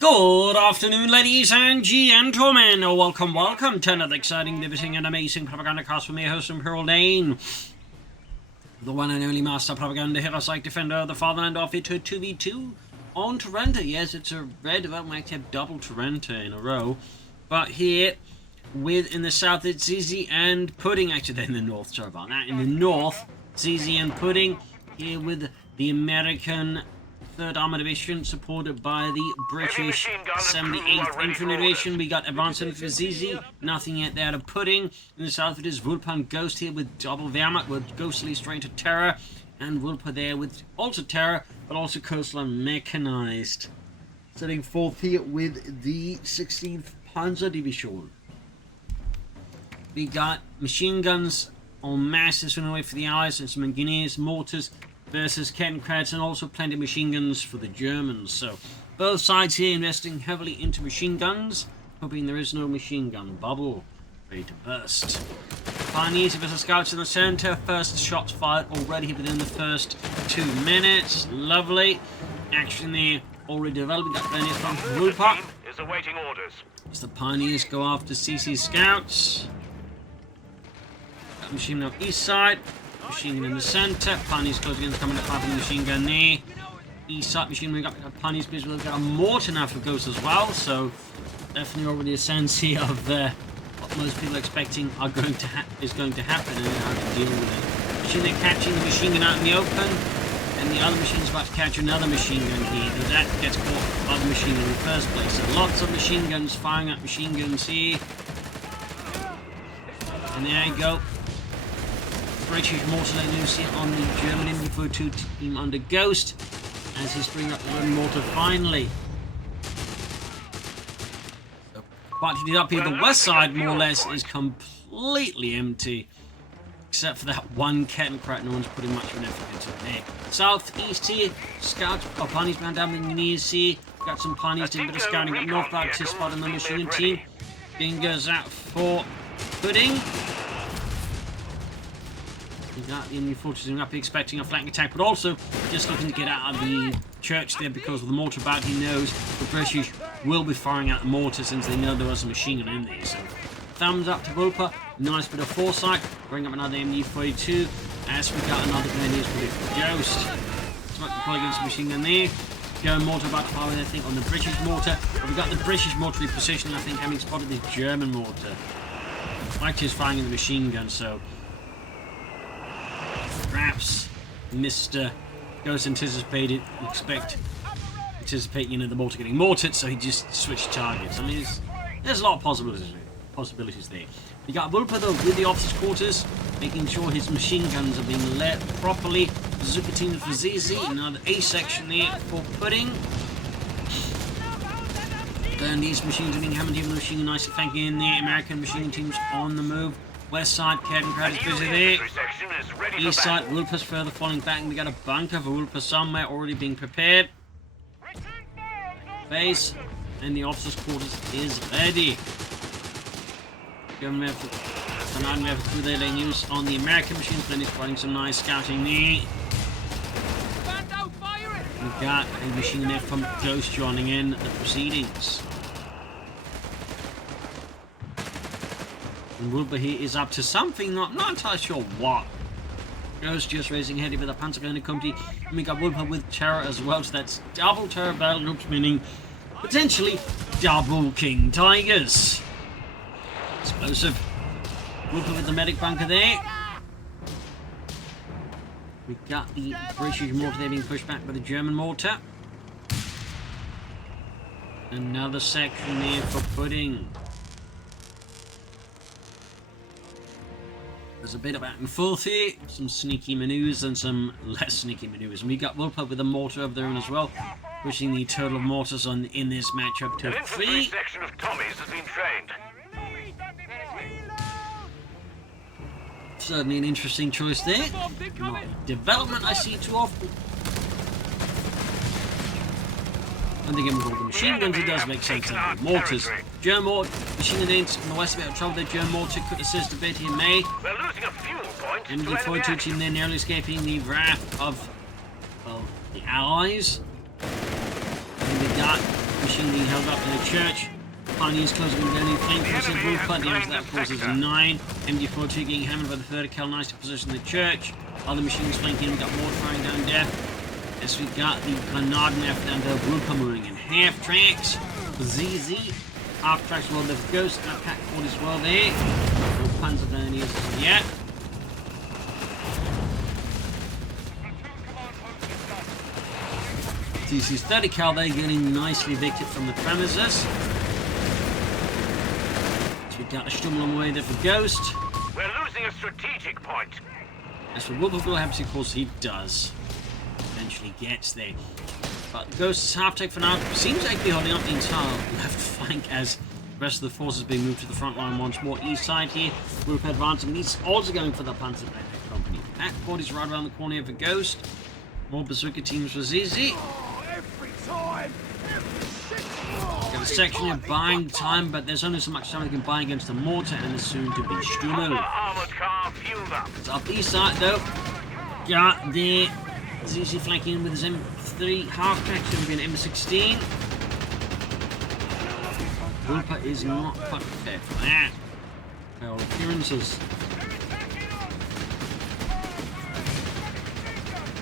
Good afternoon, ladies and gentlemen. Welcome to another exciting, riveting, and amazing Propagandacast with me, host Imperial Dane. The one and only master propaganda hero, psych defender, the fatherland of it, 2v2 on Torrente. Yes, it's a red, well, we actually have double Torrente in a row. But here, in the south, it's Xizi and Pudding. Actually, they're in the north, sorry about that. In the north, Xizi and Pudding, here with the American 3rd Armour Division, supported by the British 78th Infantry Division. We got advanced infantry for Xizi, nothing yet there to Pudding. In the south it is Vulpa and Ghost here with double Wehrmacht, with Ghostly straight to Terror, and Vulpa there with also Terror, but also coastal and mechanized. Setting forth here with the 16th Panzer Division. We got machine guns en masse this one away for the Allies, and some engineers, mortars, versus Kettenkrats, and also plenty of machine guns for the Germans. So both sides here investing heavily into machine guns, hoping there is no machine gun bubble ready to burst. Pioneers versus Scouts in the center. First shots fired already within the first 2 minutes. Lovely action there already developing. Got plenty from Vulpa is awaiting orders as the Pioneers go after CC Scouts. Got machine gun on east side. Machine gun in the centre. Pioneers close against coming up after the machine gun there. East side machine gun. Got Pioneers busy. We've got a mortar now for Ghost as well. So definitely already a sense here of what most people are expecting is going to happen and how to deal with it. Machine gun catching the machine gun out in the open, and the other machine's about to catch another machine gun here. But that gets caught by the machine gun in the first place. So lots of machine guns firing at machine guns here. And there you go. British mortar let loose here on the German Infantry 2 team under Ghost as he's bringing up the German mortar finally. So, party up here, the west side more or less is completely empty, except for that one Kettenkrat. No one's putting much of an effort into it there. Southeast here, Scouts, Pioneers man down the engineers here. Got some Pioneers doing a bit of scouting up north about to spot on the machine team. Fingers out for Pudding. Got the enemy forces up, expecting a flank attack, but also just looking to get out of the church there because of the mortar about. He knows the British will be firing out the mortar since they know there was a machine gun in there. So thumbs up to Vulpa, nice bit of foresight. Bring up another MG42 as we got another grenadiers for Ghost. Smoke deploy against the machine gun there. German mortar about to fire, I think, on the British mortar. But we've got the British mortar repositioning, I think, having spotted the German mortar. Actually, is firing in the machine gun, so perhaps Mr. Ghost anticipate, the mortar getting mortared, so he just switched targets. I mean, there's a lot of possibilities there. We got Vulpa though with the officers' quarters, making sure his machine guns are being led properly. Zucatini for Xizi, another A section there for Pudding. And these machines are being hammered here with the machine gun nicely flanking in there. American machine teams on the move. West side, Kettenkrat is busy there. East side, Vulpa's further falling back, and we got a bunker for Vulpa somewhere already being prepared. Base, and the officers' quarters is ready. German through there laying use on the American machines, then he's fighting some nice scouting there. We've got a machine there from Ghost joining in the proceedings. And Vulpa here is up to something, not entirely sure what. Ghost just raising head with a Panzer Grenadier Company. And we got Vulpa with Terror as well, so that's double Terror battle groups, meaning potentially double King Tigers. Explosive. Vulpa with the medic bunker there. We got the British mortar there being pushed back by the German mortar. Another section there for Pudding. There's a bit of back and forth here, some sneaky maneuvers and some less sneaky maneuvers. And we got Vulpa with a mortar over there as well, pushing the total of mortars in this match up to 3. Section of Tommies has been trained. Certainly an interesting choice there. Not development I see too often. And again with all the machine guns it does make sense. Mortars. German mortar, machine guns from the west, a bit of trouble there. German mortar could assist a bit here, May. We're losing a fuel point. MG42 team there nearly escaping the wrath of the Allies. And we got machine being held up in the church. Pioneers closing in the flank forces. Vulpa, damage that force is 9. MD42 getting hammered by the vertical, nicely positioned in the church. Other machines flanking, we got more firing down death. As we got the Grenadier left and the Vulpa moving in half tracks. Xizi, half tracks well, the Ghost, that pack 40 as well there. No Panzer Grenadiers yet. Xizi's 30 cal there, getting nicely evicted from the premises. So we got a Stummel on the way there for Ghost. We're losing a strategic point. As for Vulpa, we'll have to, of course, he does. Eventually gets there. But Ghost's half take for now seems like they're holding up the entire left flank as the rest of the forces being moved to the front line once more. East side here, Vulpa advancing. He's also going for the Panzer Company. Pack 40's right around the corner here for Ghost. More Bazooka teams for Xizi. Got a section here buying time, but there's only so much time they can buy against the mortar and the soon-to-be Stummel. Armored car fueled up. It's up east side though. Got the Xizi flanking in with his M3 half track, so be an M16. Vulpa is not quite prepared for that. All appearances.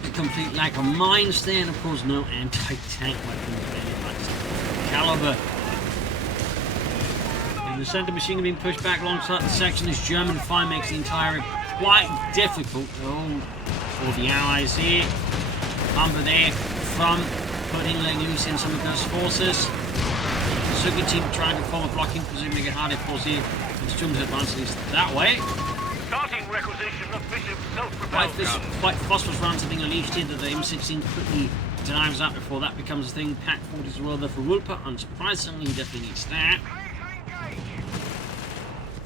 A complete lack of mines there, and of course no anti-tank weapons of any like caliber. In the center machine being pushed back alongside the section, this German fire makes the entire quite difficult for the Allies here. Humber there from putting letting loose in some of those forces. The Suki team trying to form a blocking position, make it harder for here. And Sturm's advancing that way. Starting requisition of Bishop's self-propelled gun. Quite phosphorus rounds are being unleashed here that the M16 quickly dives up before that becomes a thing. Pack 40 as well there for Vulpa. Unsurprisingly, he definitely needs that.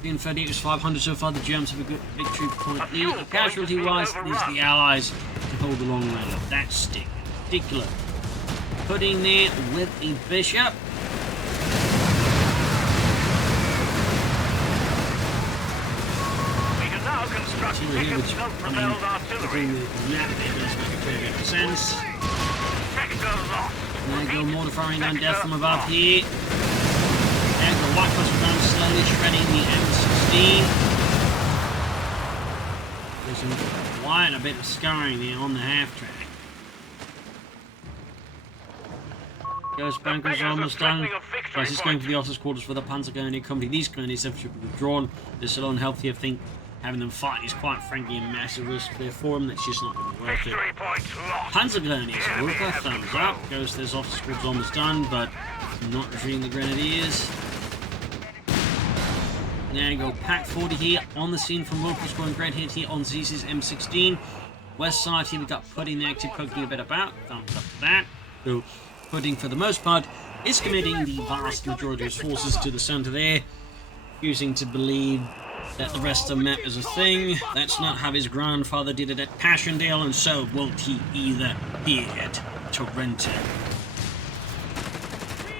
Being 38 was 500 so far. The Germans have a good victory point lead. Casualty-wise, there's the Allies to hold the long way of that stick. Particular. Putting there with a Bishop. We can now construct Bishop's self-propelled artillery. Sense. Sector lost. There go mortar firing down death from above here. And the White Cross down slowly shredding the M16. There's quite a bit of scarring there on the half track. Ghost Bunkers are almost done. Plus it's going for the officers' quarters for the Panzer Grenadier Company. These grenadiers have withdrawn. They're still unhealthy. I think having them fight is quite frankly a massive risk there for them. That's just not going to work. Victory point lost. Panzer Grenadiers, Vulpa, thumbs up. Ghost, there's officers' quarters almost done, but not retreating the Grenadiers. There you go, Pack 40 here on the scene from Vulpa, scoring great hit here on Xizi's M16. West side here we got Pudding there, active poking a bit about. Thumbs up for that. So Pudding for the most part is committing the vast majority of his forces to the centre there, refusing to believe that the rest of the map is a thing. That's not how his grandfather did it at Passchendaele, and so won't he either here at Torrente.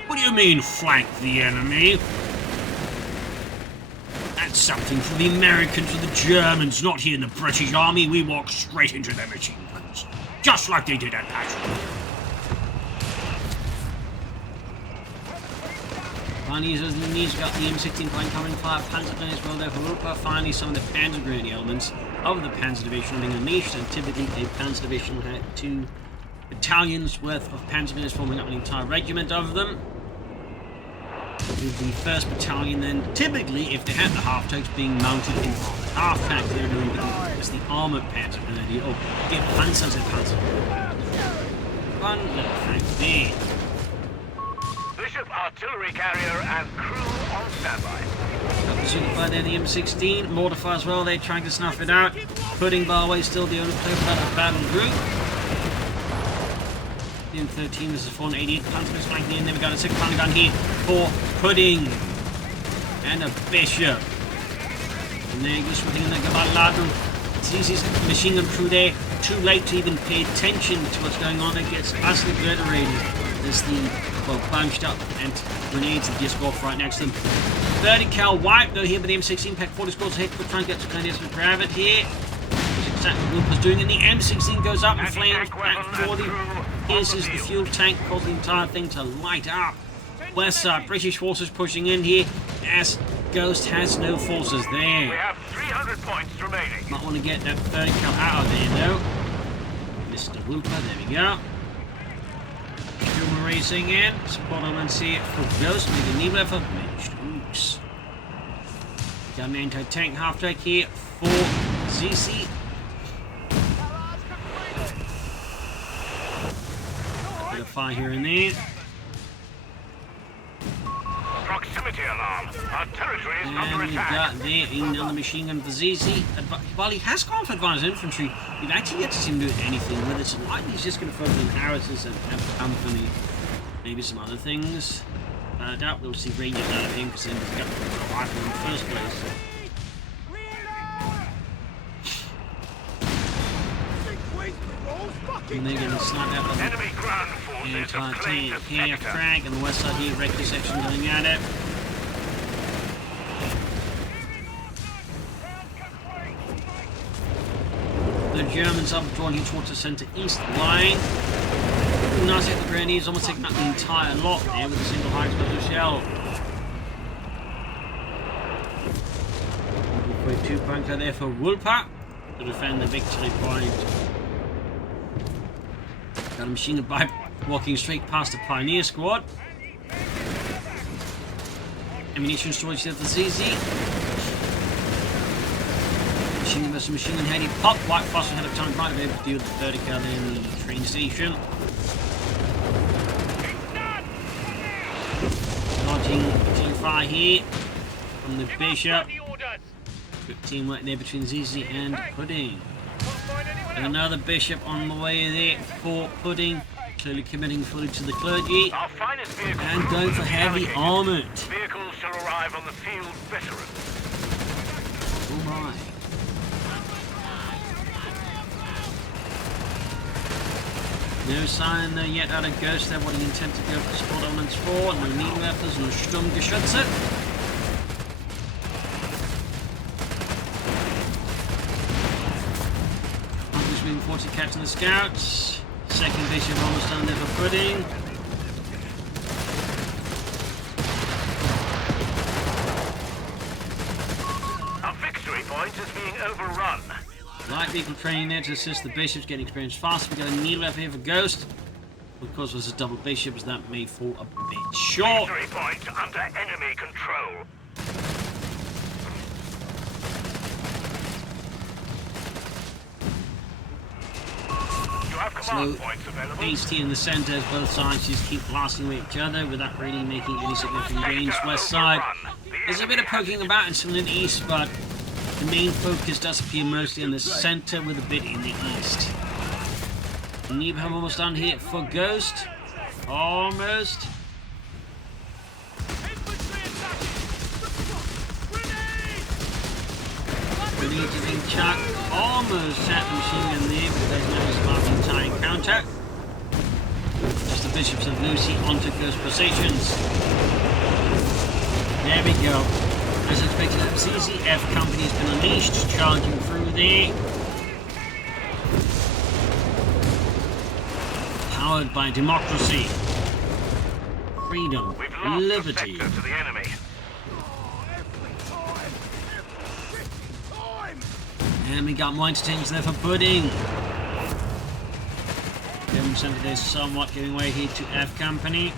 What do you mean, flank the enemy? That's something for the Americans or the Germans, not here in the British Army. We walk straight into their machine guns, just like they did at Passchendaele. Finally, he's got the M16 flank coming, 5 Panzer Grenadiers as well there for Vulpa. Finally, some of the Panzer Grenadier elements of the Panzer Division being unleashed, and typically a Panzer Division had 2 battalions worth of Panzer Grenadiers forming up an entire regiment of them. With the 1st battalion then, typically, if they had the half-tanks being mounted in half-tank, they're going to be as the armoured Panzer Grenadier, or the Panzer Grenadier. One little tank there. Bishop artillery carrier and crew on standby. Got the Super there, the M16, mortar fire as well, they're trying to snuff it out. Pudding Barway still the only player for that battle group. The M13, this is 488 Panzer flanking in, then we got a 6-pounder gun here for Pudding. And a Bishop. And there you go, switching in the Gabaladon. Xizi's machine gun crew there, too late to even pay attention to what's going on. It gets utterly obliterated. There's the, well, bunched up and grenades that just go off right next to them. 30 cal wipe though here, but the M16 Pack 40 scores ahead. Quick try and get to grenadiers to grab it here. That's exactly what Vulpa's doing, and the M16 goes up and flames Pack 40. Here's the fuel tank, causing the entire thing to light up. west side. British forces pushing in here as Ghost has no forces We there. have 300 points remaining. Might want to get that third kill out of there though. Mr. Vulpa, there we go. Human racing in. Support elements here for Ghost. Maybe a knee level. Oops. Got an anti-tank half-deck here for Xizi. Bit of fire here and there. Proximity alarm. Our territory is under And we've attack. got there another machine gun for Xizi. While he has gone for advanced infantry, we've actually yet to see him do anything with it. So likely he's just going to focus on Harris's and company. Maybe some other things. I doubt we'll see Rangers out of him because then he's got a rifle in the first place. And they're getting sniped out by the Enemy ground forces have claimed anti-tank the here, sector. frag, and the west side here, regular section going at it. The Germans are withdrawn here towards the centre-east line. Nice hit the grenades, almost taking out the entire lot there with a single high explosive shell. Quick 2 bunker there for Vulpa to defend the victory point. Got a machine gun by walking straight past the Pioneer squad. Ammunition storage there for Xizi. Machine gun versus machine gun heady pop. White fast ahead of time, right able to deal with the 30 cal in the train station. Launching fire here from the Bishop. Good teamwork there between Xizi and Pudding. And another Bishop on the way there for Pudding, clearly committing fully to the clergy. Our finest vehicles And going for heavy armoured. Vehicles shall arrive on the field veterans. Oh my. No sign there yet out of Ghost there what he intends to go for support elements for. No Nebenwerfers, no Sturmgeschütze. Hunters moving forward to catching the scouts. Second Bishop almost done there for Pudding. Our victory point is being overrun. Light vehicle training there to assist the bishops getting experience faster. We've got a knee left here for Ghost. Of course, there's a double bishops that may fall a bit short. Victory point under enemy control. You have command So, points available. Hasty in the centre as both sides just keep blasting away at each other without really making any significant gains. West side, there's a bit of poking about and some in the east, but the main focus does appear mostly in the centre with a bit in the east. Needham almost done here for Ghost. Almost. Grenade is being chucked. Almost sat the machine gun there, but there's no sparking time counter. Just the Bishops of Lucy onto Ghost positions. There we go. As expected, CCF company has been unleashed, charging through there. Powered by democracy, freedom, We've lost liberty. the sector to the enemy. And we got more entertainers there for Pudding. German Centre there somewhat giving way here to F Company.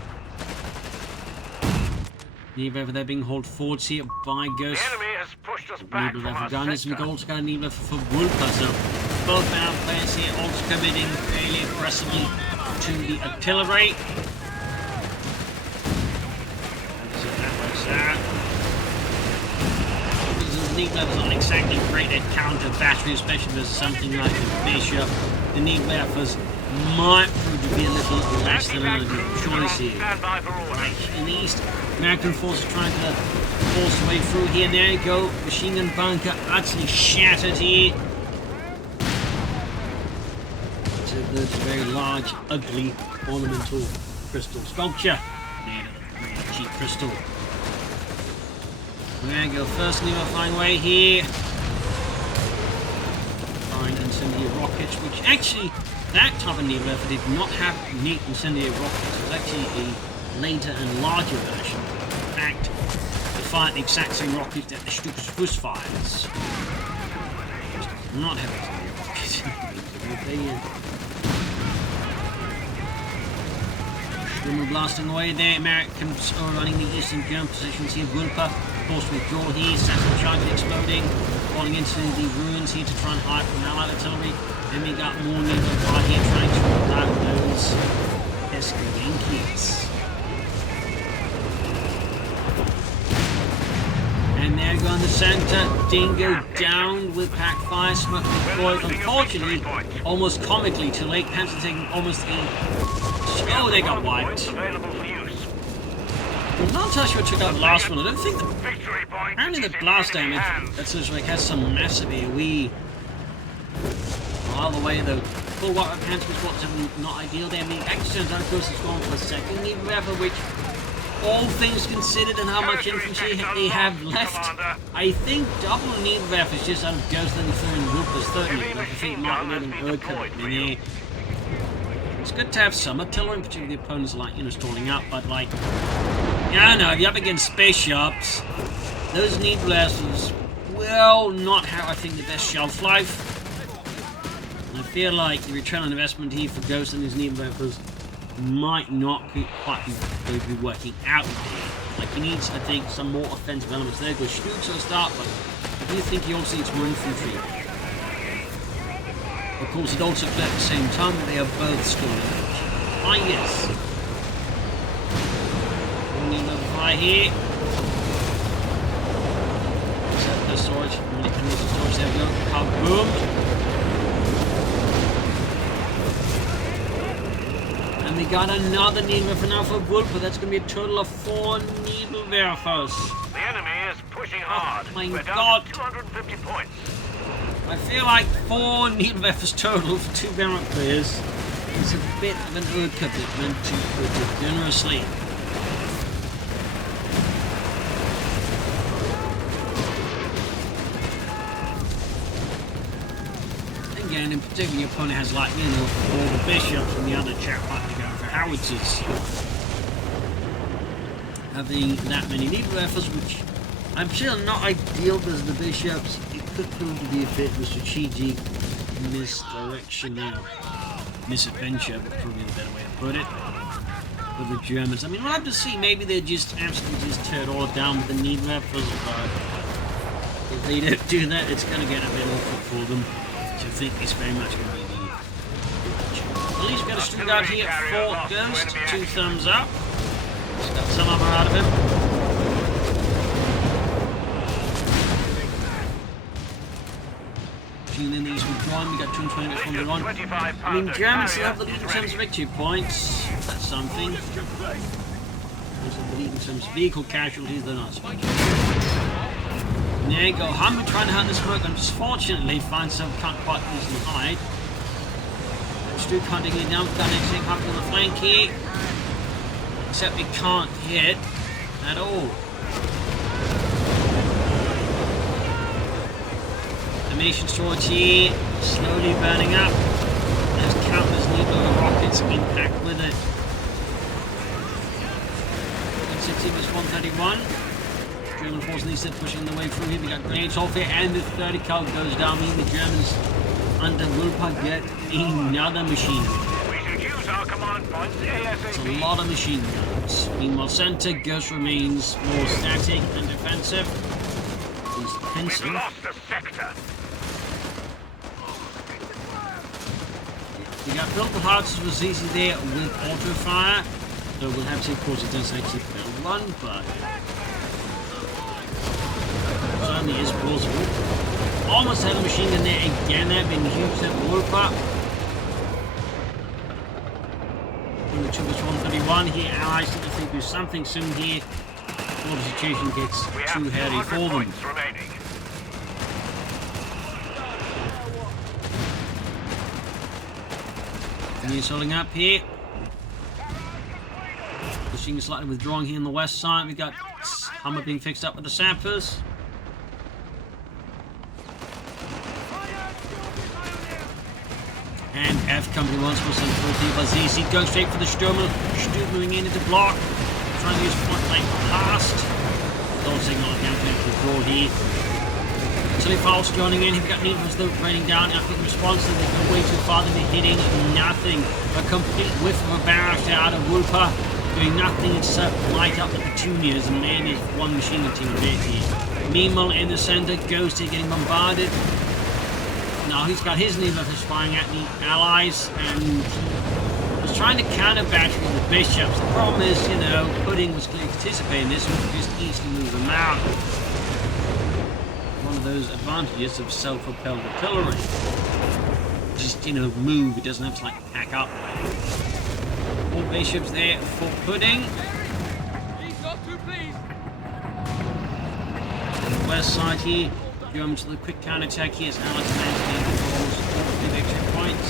Neva over there being hauled forwards here by Ghost. The enemy has pushed us back Neva from there for our Gunners. We've sector. also got a Neva for Vulpa. So both our players here also committing fairly aggressively to the artillery. So that works out. Needle's not exactly great at counter battery, especially versus something like the Bishop. The Needlers might prove to be a little less than an ideal choice here. Stand by for orders. Right in the east, American forces trying to force their way through here. There you go, machine gun bunker utterly shattered here. So there's a very large, ugly, ornamental crystal sculpture made of really cheap crystal. We're going to go first Nemo flying away here. Firing incendiary rockets, which actually, that type of Nemo did not have neat incendiary rockets. It was actually a later and larger version. In fact, they fire the exact same rocket that the Stukas fires. Not heavy rockets. Sturm blasting away there. Americans are running the eastern German positions here. Vulpa, of course, withdraw here. Satellite charges exploding, falling into the ruins here to try and hide from Allied artillery. Then we got more Navy right here trying to knock out those escalations. And there go in the center, Dingo down with pack fire, smoke deployed. Unfortunately, almost comically too late. Panzer taking almost a... Oh, they got wiped. I'm not entirely sure who took out the last one. I don't think the... Apparently the blast damage, that seems like has some massive AoE. All the way though. Full white of Panzer was what's not ideal there. I mean, actually turns out Ghost has gone for a second need whatever, which... all things considered and how much infantry they have left, I think double need ref is just out of Ghost and third and Vulpa's third need. I think might be letting her come in here. It's good to have some artillery, particularly the opponents like, you know, stalling out, but like, yeah, I know, if you're up against spaceships, those need blasters will not have, I think, the best shelf life. And I feel like the return on investment here for Ghost and his need weapons might not quite be working out here. Like, he needs, I think, some more offensive elements. There goes Stutz to start, but I do think he also needs more infantry. Of course, it also clear at the same time that they are both still infantry. Ah, yes. We need another fire here. Set the storage. There we go. Power boomed. And we got another Needwerfer now for Vulpa. That's going to be a total of 4 Needwerfers. The enemy is pushing hard. Oh my We're down God. to 250 points. I feel like 4 Needwerfers total for 2 Barrack players is a bit of an overcommitment to put it generously. Again, in particular, your opponent has, like, you know, all the bishops and the other chap might be going for howitzers. Having that many Needwerfers, which I'm still not ideal because the bishops, it could prove to be a bit of a strategic misdirection now. Misadventure, but probably a better way to put it. With the Germans. I mean, we'll have to see. Maybe they just absolutely just tear it all down with the Needwerfers, but if they don't do that, it's going to get a bit awkward for them. So I think it's very much going to be the... At least we've got a Stuttgart here for Ghost. 2 thumbs up. Just got some armor out of him. In these withdrawing, we got 220 from the run. I mean, Germans still have the lead in terms of victory points. That's something. Also the lead in terms of vehicle casualties, they're not so much. There you go. Humber trying to hunt the smoke, and unfortunately finds some can't quite easily hide. Stu hunting it down, got anything happening on the flank here. Except we can't hit at all. Animation storage here, slowly burning up. There's countless nuclear rockets impact with it. 160 was 131. German force instead pushing the way through here. We got grenades off here, and the 30 cal goes down. Meaning the Germans under Vulpa get another machine gun. We should use our command points ASAP. It's a lot of machine guns. Meanwhile, center Ghost remains more static and defensive. He's defensive. We've lost the sector. We got Vulpa Hearts was easy there with auto fire. So we'll have to, of course, it does actually build one, but certainly is plausible. Almost had a machine gun there again. They've been huge at Vulpa. The 2 was 131 here. Allies need to do something soon here before the situation gets too hairy for them. He's holding up here. Pushing slightly withdrawing here on the west side. We've got Hummer being fixed up with the sappers. And F Company 1 was sent 40 by Xizi going straight for the Sturm moving in into block. trying to use point blank blast. Don't signal again for draw here. Silly False joining in. We've got Needles though raining down. I think in response to they've gone way too far. They're hitting nothing. A complete whiff of a barrage there out of Vulpa. Doing nothing except light up the petunias and man is one machine gun team bit here. Meanwhile in the center, Ghost here getting bombarded. Now he's got his Needles firing at the allies and was trying to counter battery with the bishops. The problem is, you know, Pudding was clearly anticipating this and just easily move them out. One of those advantages of self-propelled artillery. Just, you know, move, it doesn't have to like pack up. All bishops there for Pudding. On the west side here, Germans with a quick counter-attack here as Alex managing controls all the victory points.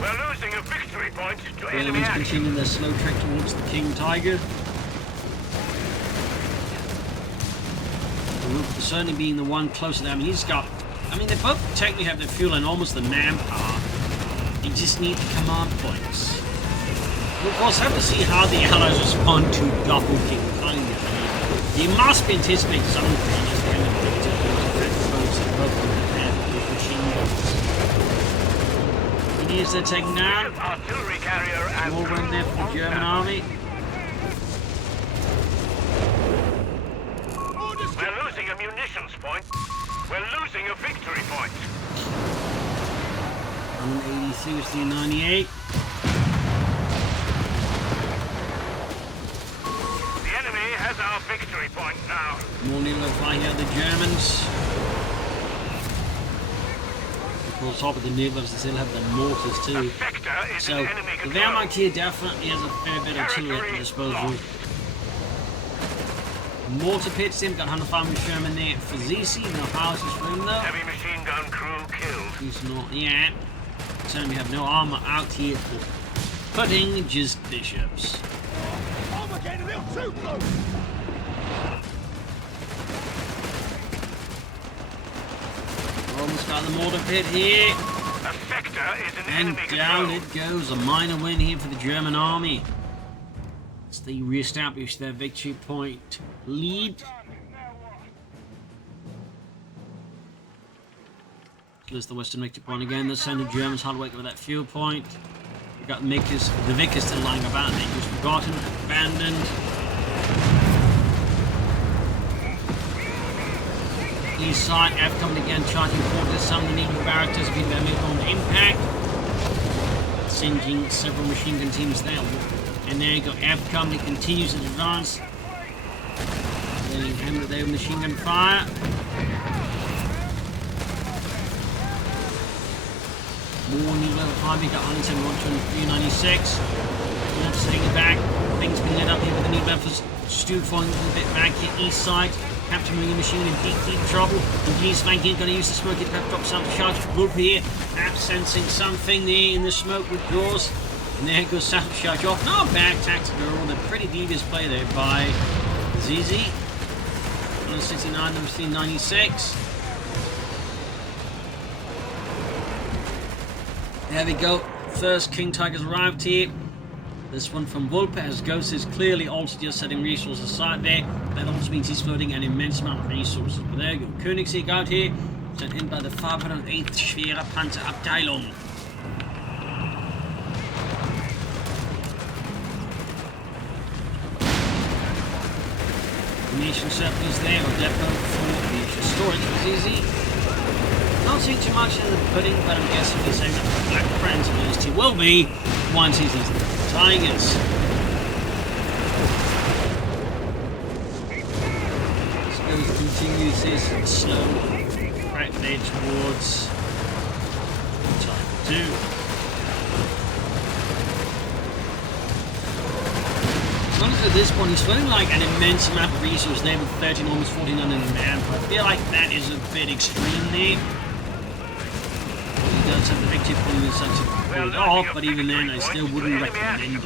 We're losing a victory point to The enemy Germans action. continuing their slow trek towards the King Tiger. Certainly being the one closer to them. He's got, I mean, they both technically have the fuel and almost the manpower. You just need the command points. We'll of course have to see how the Allies respond to double King Tiger. You must be anticipating something as kind of it is they're taking down. Artillery carrier and More run there for the German army. We're losing a munitions point. We're losing a victory point. 183 to 98. The enemy has our victory point now. More needle fly here, the Germans. On top of the needles, they still have the mortars too. So the Wehrmacht here definitely has a fair bit of artillery at their disposal. Mortar pits, they've got 105 Sherman there for Xizi. No houses for him though. Heavy machine gun crew killed. He's not yet. Certainly have no armor out here for Pudding, just bishops. Almost got the mortar pit here. A sector is an And enemy down control. it goes. A minor win here for the German army. As they re-establish their victory point lead. Close the western victory point again. The center Germans hard work with that fuel point. We got the Vickers still lying about. They just forgotten, abandoned. East side, F coming again, charging forward. Some of the needle barracks have been damaged on the impact. Singeing several machine gun teams there. And there you go, F coming, continues to advance. Getting hammered there with machine gun fire. More new level 5, we got 171, 396. Not sitting it back. Things been lit up here with the new levels. Stu falling a little bit back here, east side. Captain Marine Machine in deep trouble. And G's flanking, gonna use the smoke, it drop some charge. Vulpa here, perhaps sensing something there in the smoke, withdraws. And there goes South Charge off. Not a bad tactical roll, a pretty devious play there by Xizi. 169, number 396. There we go. First King Tiger's arrived here. This one from Vulpa, as Ghost is clearly also just setting resources aside there. That also means he's floating an immense amount of resources. But there you go. Koenigsegg out here, sent in by the 508th Schwere Panzerabteilung. Nation surplus there, or depot for the storage was easy. Not seeing too much in the Pudding, but I'm guessing he's saying that the Black Friends of those two will be once he's the Tigers. Goes continues his slow right there towards Tiger 2. Honestly, at this point, he's feeling like an immense amount of resource there with 13, almost 1400 man. But I feel like that is a bit extreme there. He does have the victory point in such a pull it off, but even then, I still wouldn't recommend it. I mean,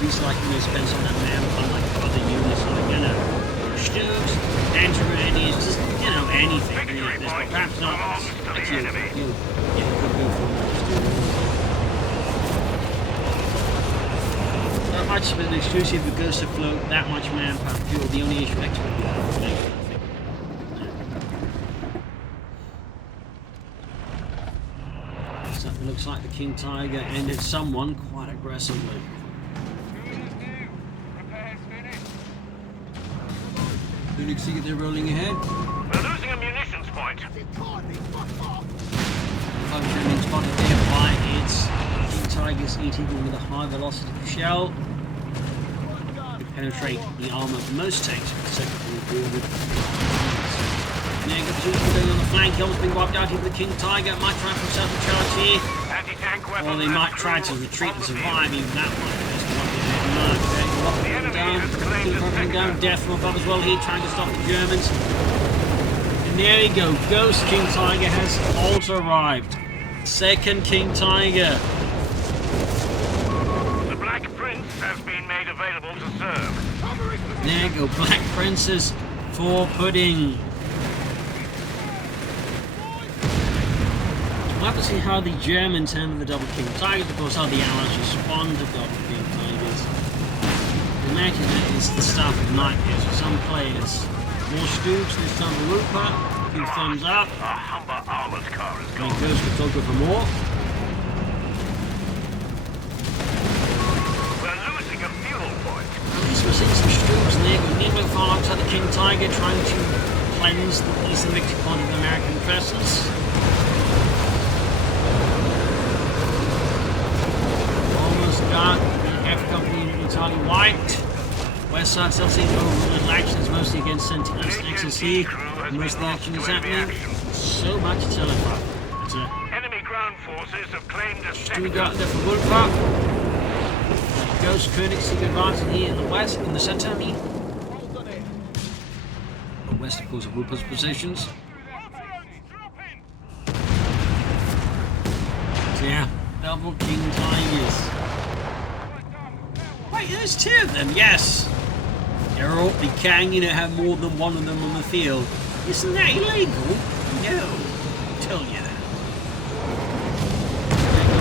he's like going to spend some of that man on like other units, like, you know, Stoops, Anti-Ready, just, you know, anything. You know, but perhaps not. Like you get a good move from I much of an exclusive for Ghost to float that much manpower fuel. The only issue next would be escalation, I think. So it looks like the King Tiger ended someone quite aggressively. Xizi, they're rolling ahead. We're losing a munitions point. Training spotted there by its King Tiger's eating with a high velocity shell. To penetrate the armor of most tanks with the second forward. Negative 2 going on the flank, almost being wiped out here with the King Tiger. Might try for himself a charge here. Anti-tank weapons. Or they might try to retreat and survive, even that might be best. Dropping down, death from above as well here, trying to stop the Germans. And there we go, Ghost King Tiger has also arrived. Second King Tiger. The Black Prince has been made available to serve. There you go, Black Princess for pudding. We'll have to see how the Germans handle the double King Tigers, of course how the Allies respond to double King Tigers. Imagine that is the stuff of nightmares for some players. More Stoops, this time Vulpa. Two thumbs up. A Humber armored car is gone. And goes photographer more. We're losing a fuel point. At least we're seeing some Stoops there. We're near far outside the King Tiger, trying to cleanse the eastern victory point of the American vessels. Almost got the F company entirely wiped. West side still seeing over little actions, mostly against Sentinels and XSE. Most of the action is happening. So much telegraph. Enemy ground forces have claimed a sector. Stuttgart there for Vulpa. Ghost Coh3 advancing here in the west, in the center, I mean. The west, of course, of Vulpa's positions. So yeah, double King Tigers. Wait, there's two of them, yes! They can, have more than one of them on the field. Isn't that illegal? No, I'll tell you that.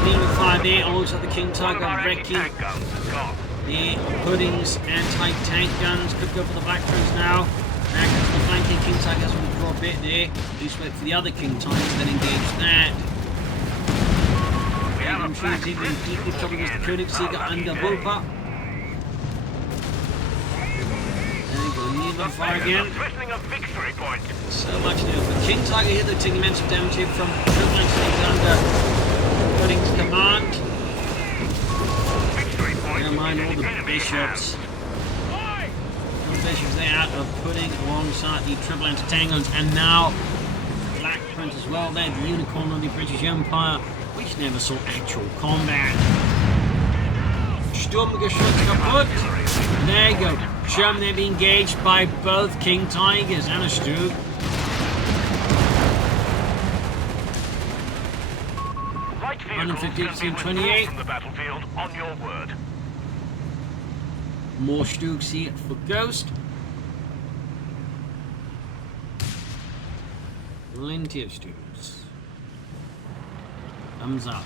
Leaving fire there, alongside the King Tiger wrecking the Pudding's anti-tank guns. Could go for the Black Prince now. Back to the flanking. King Tiger has to withdraw a bit there. Just wait for the other King Tigers, then engage that. We have a Black Xizi in deeply trouble against the Königsieger under Vulpa. Fire again. Threatening a victory point. So much to do. The King Tiger here, they're taking immense damage here from Triple under Pudding's command. Victory point. Never mind all the bishops. All the bishops there out of Pudding alongside the Triple Entanglements, and now Black Prince as well. They're the unicorn of the British Empire, which never saw actual combat. Sturmgeschütz kaputt. There you go. German they've been engaged by both King Tigers and a Stug. Light vehicles 150 to 28. from the battlefield on your word. More Stugs here for Ghost. Plenty of Stugs. Thumbs up.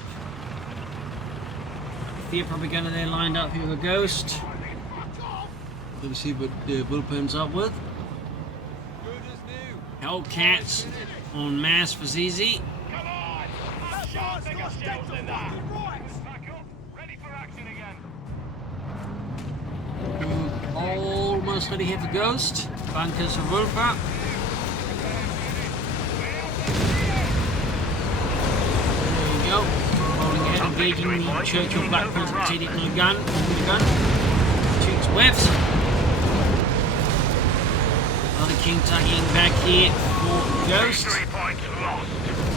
Fear propaganda there lined up here for Ghost. Let's see what Vulpa ends up with. Hellcats on mass for Xizi. Almost ready here for Ghost. Bunkers for Vulpa. There you go. Rolling ahead, engaging the Churchill Black Prince with the gun. Shoots whiffs. Another King Tiger back here for Ghost. Victory point lost.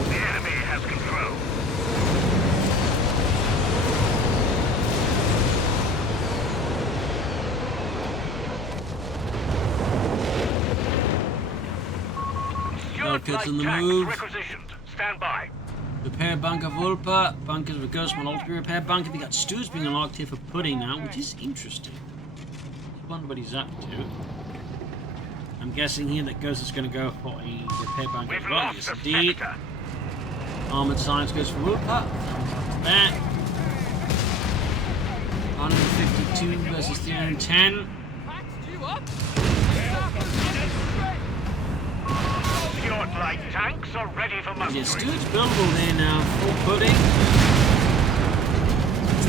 The enemy has control. Hellcats on the move. Requisitioned. Stand by. Repair bunker Vulpa. Bunkers with Ghost will also be repaired. Bunker. We got Stu's being unlocked here for Pudding now, which is interesting. I wonder what he's up to. I'm guessing here that Ghost is going to go for a repair bunker as well. Yes, indeed. Armored Science goes for Vulpa. That. 152 versus 310. Your light tanks are ready for musketry. Yeah, Stuart's buildable there now, full pudding.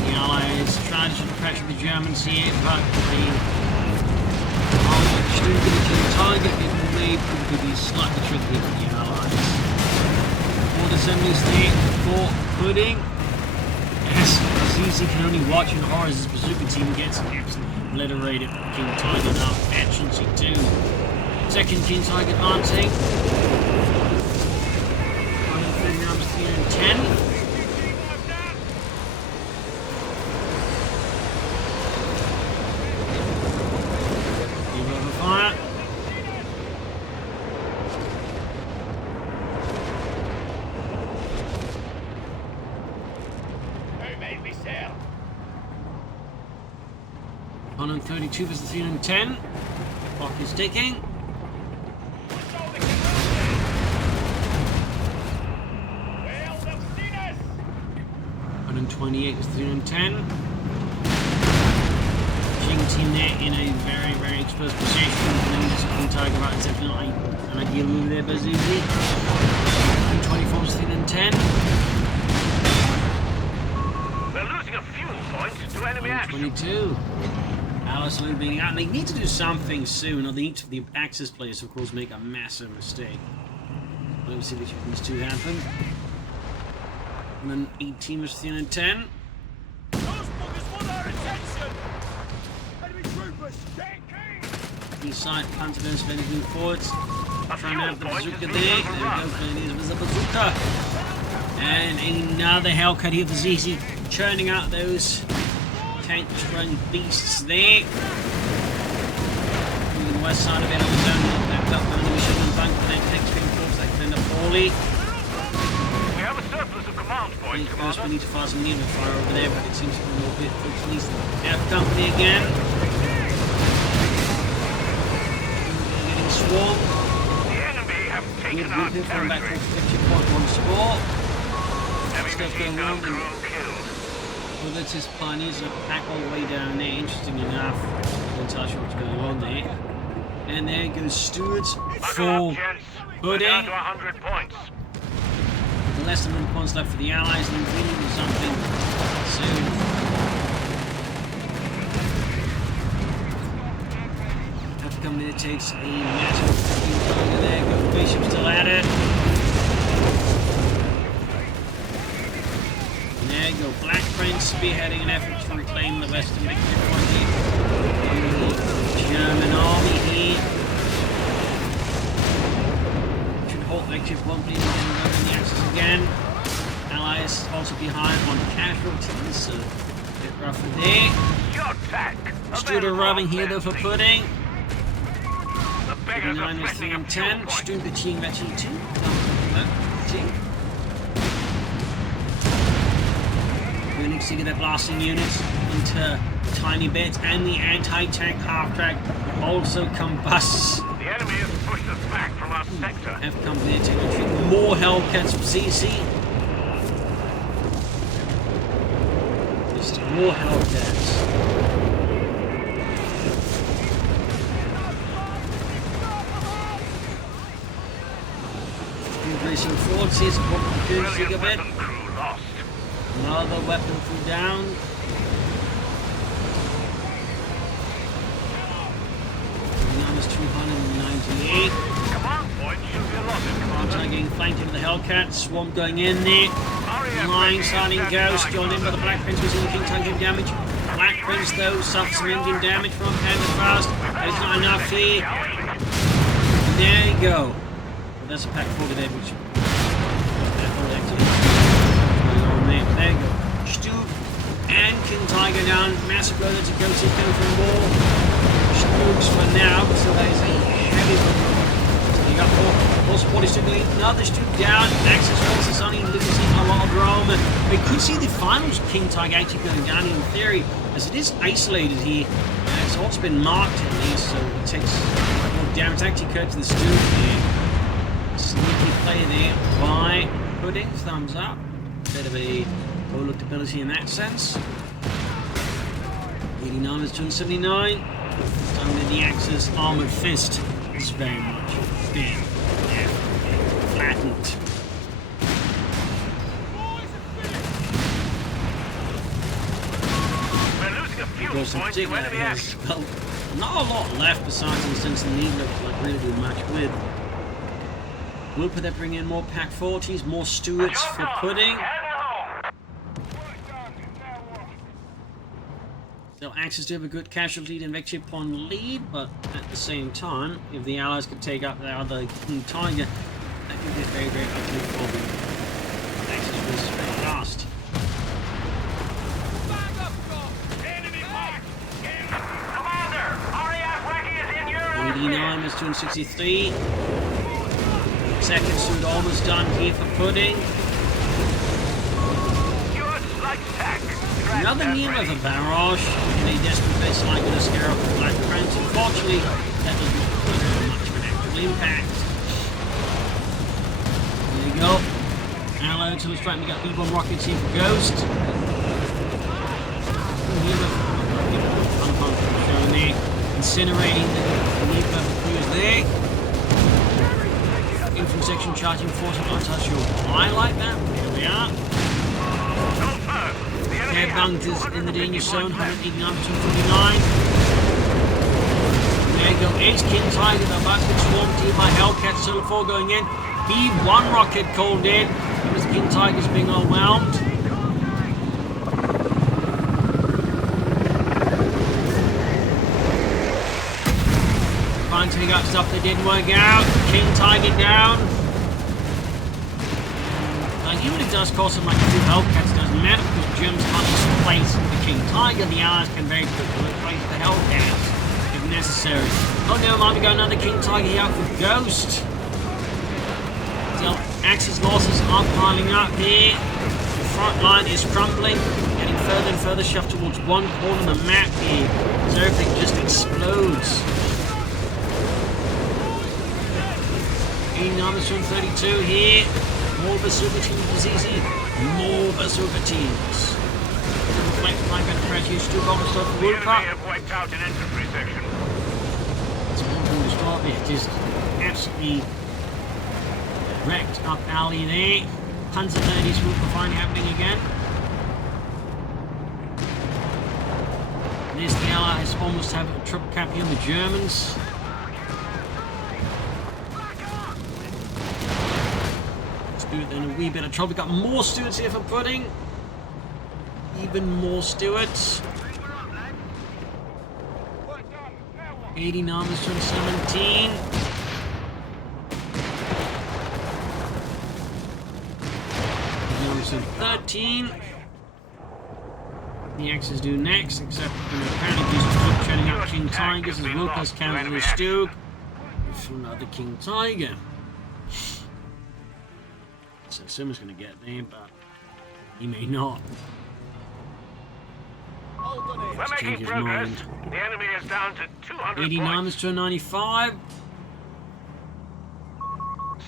The Allies try to pressure the Germans here, but the Stuart going to target it may prove to be slightly tricky for the Allies. All assemblies there for pudding. Yes, Xizi can only watch in horror as his bazooka team gets absolutely obliterated. King Tiger now at Xizi 2. Second King Tiger advancing. 310. Give over fire. Who made me sail? 132 versus 310. Clock is ticking. 128 versus 310. King team there in a very, very exposed position. And then just King Tiger right, it's definitely an ideal move there by Xizi. 124 versus 310. We're losing a fuel point to enemy action. 122. Alice being out. They need to do something soon, or the Axis players, of course, make a massive mistake. Let's see which of these two happen. And then 18 versus 310. Those buggers want our attention! Enemy troopers! East side, Panzer's ready to move forwards. Trying to have the bazooka there. There we go, there's a bazooka. And another Hellcat here for Xizi, churning out those tank-sprung beasts there. Moving the west side of it, on the zone, backed up on the machine bank, but then takes being forced, that can end up poorly. We have a surplus of command points, First, we Commander. need to fire some needle fire over there, but it seems to be more bit for at least F company again. Getting swarmed. The enemy have taken our Moving from back territory. to 50.1 score. Heavy Stuff machine going gun on. crew killed. Well, that's his pioneers are back all the way down there. Interesting enough, don't tell you what's going on there. And there goes Stewart's Buckle full up, gents. We're down pudding. to 100 points. Less than 1 points left for the Allies, and we need something soon. Have company that takes a massive target there. Go Bishop still at it. And there you go, Black Prince spearheading an effort to reclaim the western victory point here. The German army here. Should halt victory point leading them over in the Axis again. Allies also behind on casualties, so a bit rougher there. Your tank. Stuart arriving here though for pudding. The beggars are 39 is threatening a 3 fuel and 10. point. Stuart beaching Vetchi 2. Unix to get their blasting units into tiny bits, and the anti-tank half-track also combusts. The enemy has pushed us back from our sector. F company taking a treat. More Hellcats from Xizi. Just more Hellcats. Increasing forces, good Brilliant figure bit. weapon crew lost. Another weapon crew down. Minus 298. Command point should be lost, Armour Commander. getting flanked into the Hellcat. Swarm going in there. RAF Line ready starting and ghost. standing Joined in by the Black Prince, was in the King Tiger damage. Black Prince though suffered some Indian damage from Fast. There's not enough here. There you go. Well, that's a pack forward there, which there you go. Stu and King Tiger down. Massive blow to go to go for more. Stooks for now, so that is a heavy blow. So you got more support is still going. Another Stoop down. Axis forces on him, losing a lot of Rome. We could see the final King Tiger actually going down in theory, as it is isolated here. And it's also been marked at least, so it takes more damage. It's actually cut to the Stoop here. Sneaky play there by Pudding. Thumbs up. Bit of a overlooked ability in that sense. 89 is 279. Under the Axis armored fist is very much been flattened. We're losing a few Because in points to particular, enemy action. there's, well, not a lot left besides in the sense the need looks like really do much with. Vulpa, they bring in more Pack 40s, more Stewards for pudding. They'll Axis do have a good casualty and victory upon lead, but at the same time, if the Allies could take up their other King Tiger, that could get very, very ugly for them. Axis was very fast. Commander, RAF Wacky is in your 89 is 263. Second suit almost done here for pudding. Another near of a barrage in a desperate base like to scare off the Black Prince. Unfortunately, that doesn't have much of an actual impact. There you go. Allo to the strike, we got B-bomb rockets here for Ghost. Showing there, incinerating the new purple crews there. Infantry section charging force and untouched your eye like that. Here we are. Air bunkers in the danger zone, 189 to 249. There you go, Edge King Tiger, the about to get swarmed here by Hellcats, Solar 4 going in. B1 rocket called in, because King Tiger's being overwhelmed. Trying to take out stuff that didn't work out. King Tiger down. Even if it does cost them like a few Hellcats, it doesn't matter because Germans can't just replace the King Tiger. The Allies can very quickly replace the Hellcats if necessary. Oh, never mind, we got another King Tiger here for Ghost. So, Axis losses are piling up here. The front line is crumbling, getting further and further shoved towards one corner of the map here. So everything just explodes. 89 is 232 here. More bazooka teams for Xizi. More bazooka teams. Flank crash used to bomb stuff for The enemy Vulpa. have wiped out an infantry section. It's one thing to start with. Just absolutely wrecked up alley there. Panzer 30s Vulpa finally happening again. There's the Allies almost have a triple capping on the Germans. In a wee bit of trouble. We've got more Stewards here for pudding. Even more Stewards. 89 is 2017. Numbers 13. The Axis do next, except apparently these are training up King Tigers as Vulpa's counter the Stug for another King Tiger. So Simmer's going to get there, but he may not. We're making progress. The enemy is down to 200 89 points. is 295.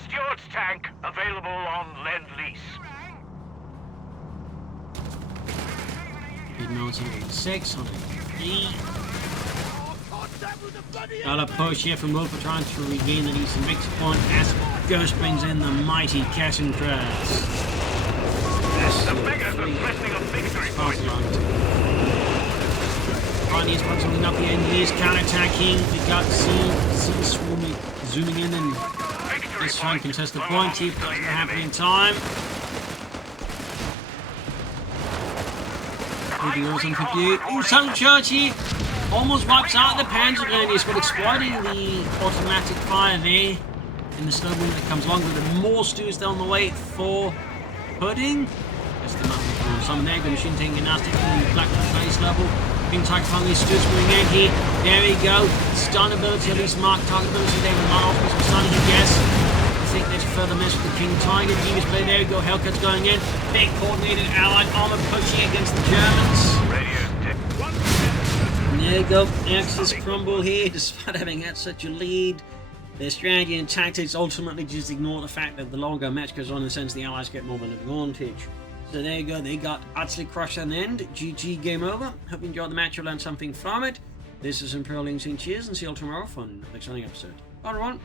Stuart's tank available on Lend-Lease. 89 is 106, 103. Got a push here from Vulpa trying to regain the eastern victory point as Ghost brings in the mighty Cassin Crabs. The beggars are threatening a victory point. Pioneers punching up the engineers, counterattacking. We got Xizi swarming, zooming in and let's try and contest the point. Here doesn't happen in time. Ooh, St. Churchy almost wipes out the Panzer Grenadiers, but exploiting the automatic fire there in the snow wind that comes along with it. More stews down the way for pudding. That's the mountain for some there. The machine taking gymnastics from the black base level. King Tiger finally stews moving in here. There we go. Stun ability, at least mark target ability there with not off some stunning, I guess. I think there's further mess with the King Tiger. Devious play, there we go. Hellcats going in. Big coordinated allied armor pushing against the Germans. There you go, Axis crumble here despite having had such a lead. Their strategy and tactics ultimately just ignore the fact that the longer a match goes on, in the sense the Allies get more of an advantage. So there you go, they got utterly crushed on the end. GG, game over. Hope you enjoyed the match, you learned something from it. This is Imperial Xizi, cheers, and see you all tomorrow for an exciting episode. Bye everyone.